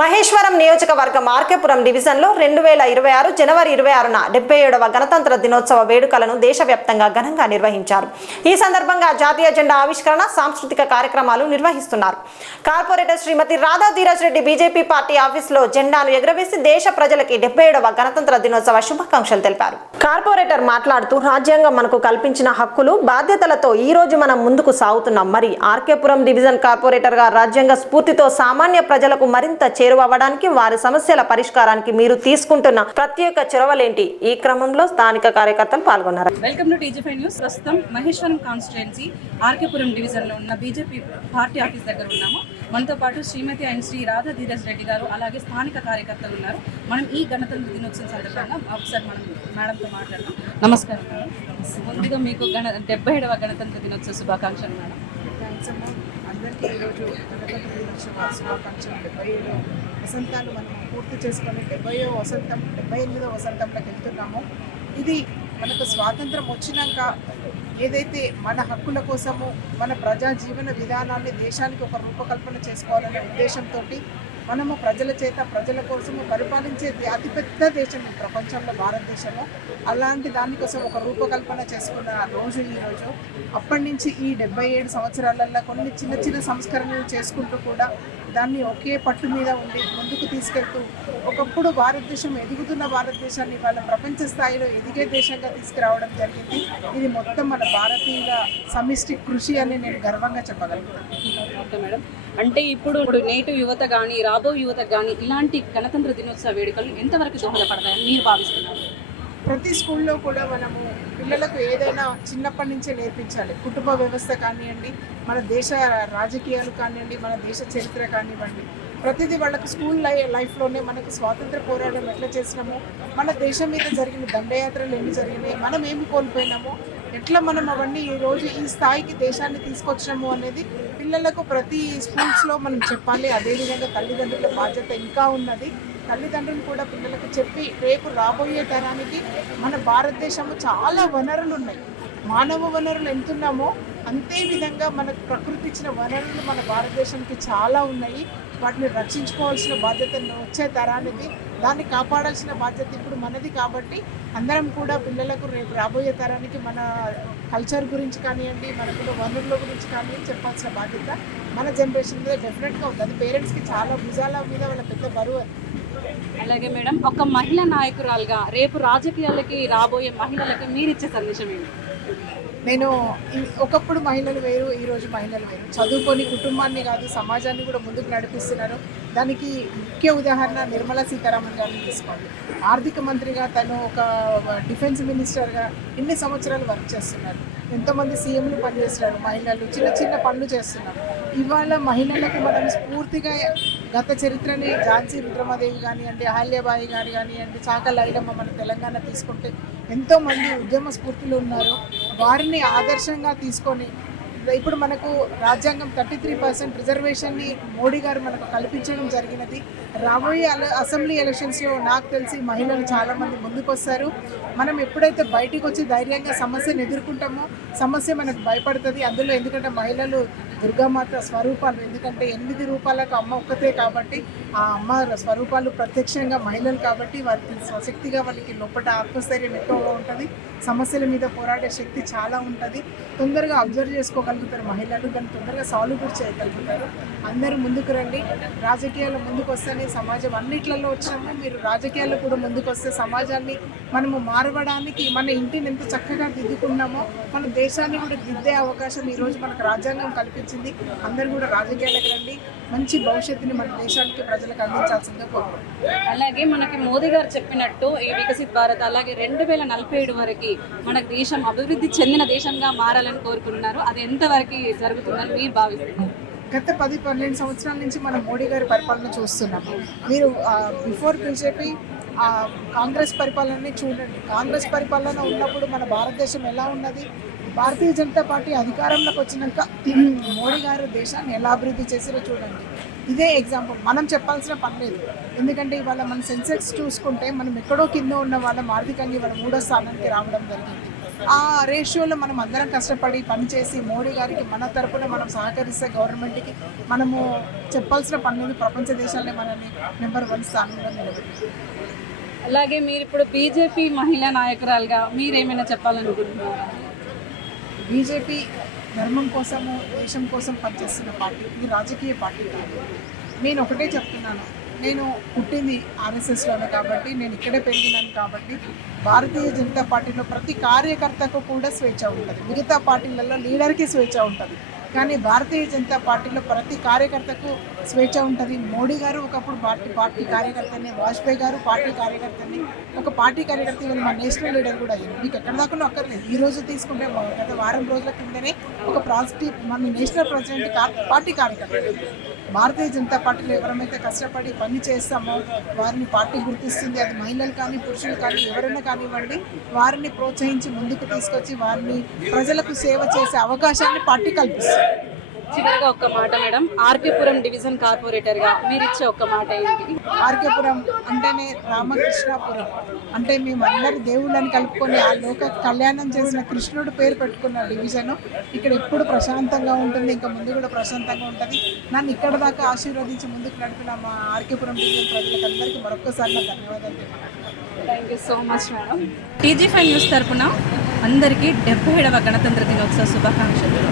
మహేశ్వరం నియోజకవర్గం ఆర్కేపురం డివిజన్లో రెండు వేల ఇరవై ఆరు జనవరి ఇరవై ఆరున డెబ్బై ఏడవ గణతంత్ర దినోత్సవ వేడుకలను దేశవ్యాప్తంగా ఘనంగా నిర్వహించారు. ఈ సందర్భంగా జాతీయ జెండా ఆవిష్కరణ సాంస్కృతిక కార్యక్రమాలు నిర్వహిస్తున్నారు. Corporator Srimathi Radha Dheeraj Reddy BJP party ఆఫీసులో జెండాను ఎగురవేసి దేశ ప్రజలకి డెబ్బై ఏడవ గణతంత్ర దినోత్సవ శుభాకాంక్షలు తెలిపారు. కార్పొరేటర్ మాట్లాడుతూ రాజ్యాంగం మనకు కల్పించిన హక్కులు బాధ్యతలతో ఈ రోజు మనం ముందుకు సాగుతున్నాం. మరి ఆర్కేపురం డివిజన్ కార్పొరేటర్గా రాజ్యాంగ స్ఫూర్తితో సామాన్య ప్రజలకు మరింత చేరువవ్వడానికి వారి సమస్యల పరిష్కారానికి మీరు తీసుకుంటున్న ప్రత్యేక చొరవలేంటి? ఈ క్రమంలో స్థానిక కార్యకర్తలు పాల్గొన్నారు. Welcome to TGfy news. ప్రస్తుతం మహేశ్వరం కాన్స్టిట్యుయెన్సీ ఆర్కేపురం డివిజన్లో ఉన్న బీజేపీ పార్టీ ఆఫీస్ దగ్గర ఉన్నాము. మనతో పాటు శ్రీమతి అండ్ శ్రీ రాధా ధీరజ్ రెడ్డి గారు అలాగే స్థానిక కార్యకర్తలు ఉన్నారు. మనం ఈ గణతంత్ర దినోత్సవం సందర్భంగా ఒకసారి మనం మేడంతో మాట్లాడదాం. నమస్కారం మేడం. ముందుగా మీకు గణ డెబ్బై ఏడవ గణతంత్ర దినోత్సవ శుభాకాంక్షలు మేడం. థ్యాంక్స్ అమ్మా. అందరికీ ఈరోజు గణతంత్ర దినోత్సవ శుభాకాంక్షలు. డెబ్బై ఏడు వసంతాలు మనం పూర్తి చేసుకొని డెబ్బై వసంతం డెబ్బై ఎనిమిదో వసంతంలోకి వెళ్తున్నాము. ఇది మనకు స్వాతంత్రం వచ్చినాక ఏదైతే మన హక్కుల కోసము మన ప్రజా జీవన విధానాన్ని దేశానికి ఒక రూపకల్పన చేసుకోవాలనే ఉద్దేశంతో మనము ప్రజల చేత ప్రజల కోసము పరిపాలించేది అతిపెద్ద దేశం ఈ ప్రపంచంలో భారతదేశము అలాంటి దానికోసం ఒక రూపకల్పన చేసుకున్న రోజు ఈరోజు అప్పటి నుంచి ఈ డెబ్బై ఏడు సంవత్సరాలలో కొన్ని చిన్న చిన్న సంస్కరణలు చేసుకుంటూ కూడా దాన్ని ఒకే పట్టు మీద ఉండి ముందుకు తీసుకెళ్తూ ఒకప్పుడు భారతదేశం ఎదుగుతున్న భారతదేశాన్ని వాళ్ళ ప్రపంచ స్థాయిలో ఎదిగే దేశంగా తీసుకురావడం జరిగింది. ఇది మొత్తం మన భారతీయుల సమిష్టి కృషి అని నేను గర్వంగా చెప్పగలుగుతాను. Okay madam. అంటే ఇప్పుడు నేటి యువత కానీ రాబో యువత కానీ ఇలాంటి గణతంత్ర దినోత్సవ వేడుకలు ఎంతవరకు దోహదపడతాయని మీరు భావిస్తున్నారు? ప్రతి స్కూల్లో కూడా మనము పిల్లలకు ఏదైనా చిన్నప్పటి నుంచే నేర్పించాలి. కుటుంబ వ్యవస్థ కానివ్వండి మన దేశ రాజకీయాలు కానివ్వండి మన దేశ చరిత్ర కానివ్వండి. ప్రతిదీ వాళ్ళకు స్కూల్ లై లైఫ్లోనే మనకు స్వాతంత్ర పోరాటం ఎట్లా చేసినామో మన దేశం మీద జరిగిన దండయాత్రలు ఎన్ని జరిగినాయి మనం ఏమి కోల్పోయినామో ఎట్లా మనం అవన్నీ ఈరోజు ఈ స్థాయికి దేశాన్ని తీసుకొచ్చినాము అనేది పిల్లలకు ప్రతి స్కూల్స్లో మనం చెప్పాలి అదేవిధంగా తల్లిదండ్రుల బాధ్యత ఇంకా ఉన్నది. తల్లిదండ్రులు కూడా పిల్లలకు చెప్పి రేపు రాబోయే తరానికి మన భారతదేశంలో చాలా వనరులు ఉన్నాయి మానవ వనరులు ఎంతున్నామో అంతే విధంగా మనకు ప్రకృతి ఇచ్చిన వనరులు మన భారతదేశానికి చాలా ఉన్నాయి. వాటిని రక్షించుకోవాల్సిన బాధ్యత వచ్చే తరానికి దాన్ని కాపాడాల్సిన బాధ్యత ఇప్పుడు మనది కాబట్టి అందరం కూడా పిల్లలకు రేపు రాబోయే తరానికి మన కల్చర్ గురించి కానివ్వండి మనకు వనరుల గురించి కానివ్వండి చెప్పాల్సిన బాధ్యత మన జనరేషన్ మీద డెఫినెట్గా ఉంది అది పేరెంట్స్కి చాలా భుజాల మీద వాళ్ళ పెద్ద బరువు అలాగే మేడం ఒక మహిళ నాయకురాలుగా రేపు రాజకీయాలకి రాబోయే మహిళలకి మీరు ఇచ్చే సందేశం ఏంటి? నేను ఒకప్పుడు మహిళలు వేరు ఈరోజు మహిళలు వేరు. చదువుకొని కుటుంబాన్ని కాదు సమాజాన్ని కూడా ముందుకు నడిపిస్తున్నారు. దానికి ముఖ్య ఉదాహరణ నిర్మలా సీతారామన్ గారిని తీసుకోండి. ఆర్థిక మంత్రిగా తను ఒక డిఫెన్స్ మినిస్టర్గా ఇన్ని సంవత్సరాలు వర్క్ చేస్తున్నారు. ఎంతోమంది సీఎంలు పనిచేస్తున్నారు మహిళలు చిన్న చిన్న పనులు చేస్తున్నారు. ఇవాళ మహిళలకు మనం స్ఫూర్తిగా గత చరిత్రని ఝాన్సీ రుద్రమదేవి కానివ్వండి అహల్యబాయి గారు కానివ్వండి చాక లైలమ్మ మన తెలంగాణ తీసుకుంటే ఎంతోమంది ఉద్యమ స్ఫూర్తులు ఉన్నారు. వారిని ఆదర్శంగా తీసుకొని ఇప్పుడు మనకు రాజ్యాంగం థర్టీ త్రీ పర్సెంట్ రిజర్వేషన్ని మోడీ గారు మనకు కల్పించడం జరిగినది. రాబోయే అసెంబ్లీ ఎలక్షన్స్లో నాకు తెలిసి మహిళలు చాలామంది ముందుకు వస్తారు మనం ఎప్పుడైతే బయటికి వచ్చి ధైర్యంగా సమస్యను ఎదుర్కొంటామో సమస్య మనకు భయపడుతుంది. అందులో ఎందుకంటే మహిళలు దుర్గామాత స్వరూపాలు. ఎందుకంటే ఎనిమిది రూపాలకు అమ్మ ఒక్కతే కాబట్టి ఆ అమ్మ స్వరూపాలు ప్రత్యక్షంగా మహిళలు కాబట్టి వారికి స్వశక్తిగా వాళ్ళకి లోపల ఆత్మస్థైర్యం ఎక్కువగా ఉంటుంది. సమస్యల మీద పోరాడే శక్తి చాలా ఉంటుంది. తొందరగా అబ్జర్వ్ చేసుకోగలుగుతారు మహిళలు దాన్ని తొందరగా సాల్వ్ కూడా చేయగలుగుతారు. అందరూ ముందుకు రండి. రాజకీయాలు ముందుకు వస్తేనే సమాజం అన్నిట్లలో వచ్చాము మీరు రాజకీయాల్లో కూడా ముందుకు వస్తే సమాజాన్ని మనము మారవడానికి మన ఇంటిని ఎంత చక్కగా దిద్దుకున్నామో మన దేశాన్ని కూడా దిద్దే అవకాశం ఈరోజు మనకు రాజ్యాంగం కల్పించింది. అందరూ కూడా రాజకీయాలకు రండి. మంచి భవిష్యత్తుని మన దేశానికి ప్రజలకు అందించాల్సిందే కోరుకుంటున్నాం. అలాగే మనకి మోదీ గారు చెప్పినట్టు ఈ వికసిత్ భారత్ అలాగే రెండు వేల నలభై ఏడు వరకు మన దేశం అభివృద్ధి చెందిన దేశంగా మారాలని కోరుకుంటున్నారు. అది ఎంత ఎంతవరకు జరుగుతుందని మీరు భావిస్తున్నారు? గత పది పన్నెండు సంవత్సరాల నుంచి మనం మోడీ గారి పరిపాలన చూస్తున్నాము. మీరు బిఫోర్ బీజేపీ కాంగ్రెస్ పరిపాలనని చూడండి. కాంగ్రెస్ పరిపాలన ఉన్నప్పుడు మన భారతదేశం ఎలా ఉన్నది? భారతీయ జనతా పార్టీ అధికారంలోకి వచ్చినాక మోడీ గారు దేశాన్ని ఎలా అభివృద్ధి చేసిరో చూడండి. ఇదే ఎగ్జాంపుల్ మనం చెప్పాల్సిన పని లేదు. ఎందుకంటే ఇవాళ మన సెన్సెక్స్ చూసుకుంటే మనం ఎక్కడో కింద ఉన్న వాళ్ళం ఆర్థికంగా ఇవాళ మూడో స్థానానికి రావడం జరిగింది. ఆ రేషియోలో మనం అందరం కష్టపడి పనిచేసి మోడీ గారికి మన తరపున మనం సహకరిస్తే గవర్నమెంట్కి మనము చెప్పాల్సిన పనులు ప్రపంచ దేశాలనే మనల్ని నెంబర్ వన్ స్థానంలో నిలబెట్టి అలాగే మీరు ఇప్పుడు బీజేపీ మహిళా నాయకురాలుగా మీరేమైనా చెప్పాలనుకుంటున్నారా? బీజేపీ ధర్మం కోసము దేశం కోసం పనిచేస్తున్న పార్టీ ఇది రాజకీయ పార్టీ కాదు. నేను ఒకటే చెప్తున్నాను. నేను పుట్టింది ఆర్ఎస్ఎస్లోనే కాబట్టి నేను ఇక్కడే పెరిగినాను కాబట్టి భారతీయ జనతా పార్టీలో ప్రతి కార్యకర్తకు కూడా స్వేచ్ఛ ఉంటుంది. మిగతా పార్టీలలో లీడర్కి స్వేచ్ఛ ఉంటుంది. కానీ భారతీయ జనతా పార్టీలో ప్రతి కార్యకర్తకు స్వేచ్ఛ ఉంటుంది. మోడీ గారు ఒకప్పుడు పార్టీ పార్టీ కార్యకర్తని వాజ్పేయి గారు పార్టీ కార్యకర్తని ఒక పార్టీ కార్యకర్త మా నేషనల్ లీడర్ కూడా అయ్యింది మీకు ఎక్కడ దాకా అక్కర్లేదు ఈ రోజు తీసుకుంటే మా గత వారం రోజుల కిందనే ఒక ప్రాజెక్ట్ మన నేషనల్ ప్రెసిడెంట్ పార్టీ కార్యకర్త. భారతీయ జనతా పార్టీలో ఎవరైతే కష్టపడి పని చేస్తామో వారిని పార్టీ గుర్తిస్తుంది. అది మహిళలు కానీ పురుషులు కానీ ఎవరైనా కానివ్వండి వారిని ప్రోత్సహించి ముందుకు తీసుకొచ్చి వారిని ప్రజలకు సేవ చేసే అవకాశాన్ని పార్టీ కల్పిస్తుంది. చివరిగా ఒక్క మాట మేడం. ఆర్కేపురం డివిజన్ కార్పొరేటర్గా మీరు ఇచ్చే ఒక్క మాట ఏంటి? ఆర్కేపురం అంటేనే రామకృష్ణాపురం. అంటే మేమందరి దేవుళ్ళని కలుపుకొని ఆ లోక కళ్యాణం చేసిన కృష్ణుడు పేరు పెట్టుకున్న డివిజన్ ఇక్కడ ఎప్పుడు ప్రశాంతంగా ఉంటుంది ఇంకా ముందు కూడా ప్రశాంతంగా ఉంటుంది. నన్ను ఇక్కడ దాకా ఆశీర్వదించి ముందుకు నడిపిన మా ఆర్కేపురం డివిజన్ ప్రజలకు అందరికీ మరొకసారి నా ధన్యవాదాలు. Thank you so much madam. TG five news తరపున అందరికీ డెబ్బై ఏడవ గణతంత్ర దినోత్సవ శుభాకాంక్షలు.